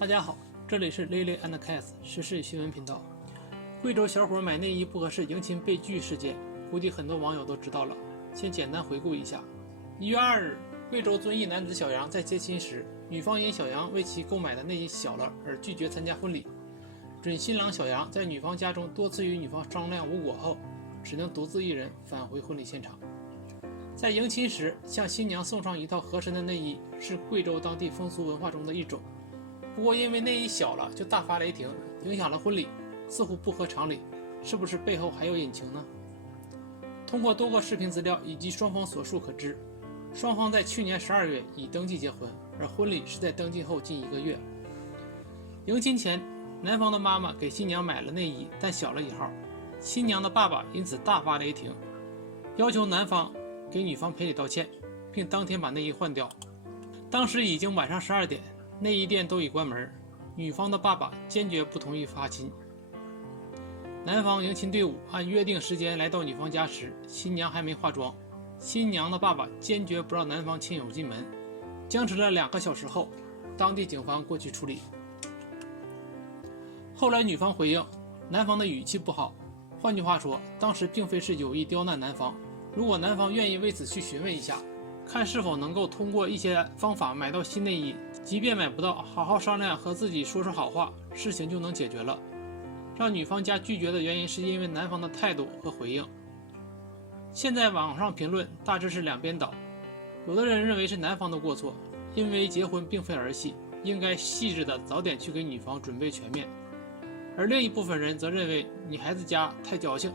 大家好，这里是 Lily and Cats 时事新闻频道。贵州小伙买内衣不合适迎亲被拒事件，估计很多网友都知道了，先简单回顾一下。1月2日，贵州遵义男子小杨在接亲时，女方因小杨为其购买的内衣小了而拒绝参加婚礼。准新郎小杨在女方家中多次与女方商量无果后，只能独自一人返回婚礼现场。在迎亲时向新娘送上一套合身的内衣，是贵州当地风俗文化中的一种。不过因为内衣小了就大发雷霆，影响了婚礼，似乎不合常理，是不是背后还有隐情呢？通过多个视频资料以及双方所述可知，双方在去年12月已登记结婚，而婚礼是在登记后近1个月。迎亲前，男方的妈妈给新娘买了内衣，但小了1号，新娘的爸爸因此大发雷霆，要求男方给女方赔礼道歉，并当天把内衣换掉。当时已经晚上12点，内衣店都已关门，女方的爸爸坚决不同意发亲。男方迎亲队伍按约定时间来到女方家时，新娘还没化妆，新娘的爸爸坚决不让男方亲友进门，僵持了2个小时后，当地警方过去处理。后来女方回应，男方的语气不好，换句话说，当时并非是有意刁难男方，如果男方愿意为此去询问一下，看是否能够通过一些方法买到新内衣，即便买不到，好好商量和自己说说好话，事情就能解决了。让女方家拒绝的原因是因为男方的态度和回应。现在网上评论大致是两边倒，有的人认为是男方的过错，因为结婚并非儿戏，应该细致的早点去给女方准备全面，而另一部分人则认为女孩子家太矫情，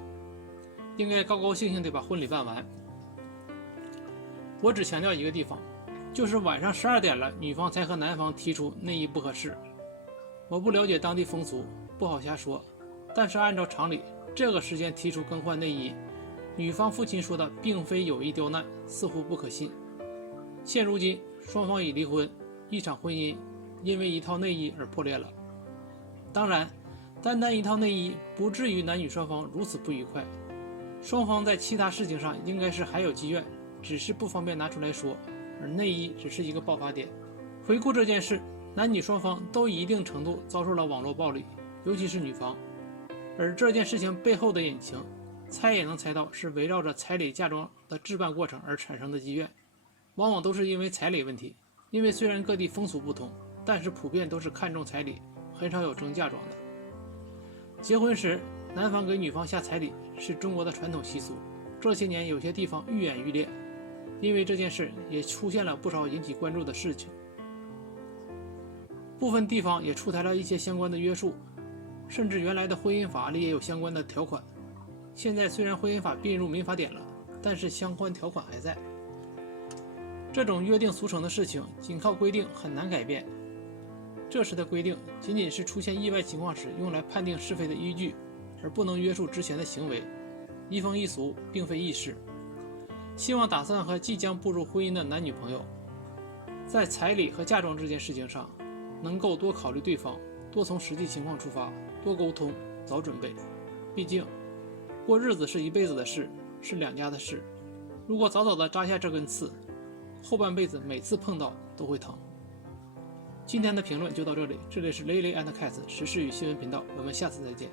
应该高高兴兴地把婚礼办完。我只强调一个地方，就是晚上12点了，女方才和男方提出内衣不合适。我不了解当地风俗，不好瞎说，但是按照常理，这个时间提出更换内衣，女方父亲说的并非有意刁难，似乎不可信。现如今双方已离婚，一场婚姻因为一套内衣而破裂了。当然，单单一套内衣不至于男女双方如此不愉快，双方在其他事情上应该是还有积怨，只是不方便拿出来说，而内衣只是一个爆发点。回顾这件事，男女双方都以一定程度遭受了网络暴力，尤其是女方，而这件事情背后的隐情，猜也能猜到是围绕着彩礼嫁妆的置办过程而产生的积怨，往往都是因为彩礼问题。因为虽然各地风俗不同，但是普遍都是看重彩礼，很少有争嫁妆的。结婚时男方给女方下彩礼是中国的传统习俗，这些年有些地方愈演愈烈，因为这件事也出现了不少引起关注的事情，部分地方也出台了一些相关的约束，甚至原来的婚姻法里也有相关的条款。现在虽然婚姻法并入民法典了，但是相关条款还在。这种约定俗成的事情仅靠规定很难改变，这时的规定仅仅是出现意外情况时用来判定是非的依据，而不能约束之前的行为。一风一俗并非易事。希望打算和即将步入婚姻的男女朋友，在彩礼和嫁妆这件事情上，能够多考虑对方，多从实际情况出发，多沟通，早准备。毕竟，过日子是一辈子的事，是两家的事。如果早早的扎下这根刺，后半辈子每次碰到都会疼。今天的评论就到这里，这里是 Lily and Cats 时事与新闻频道，我们下次再见。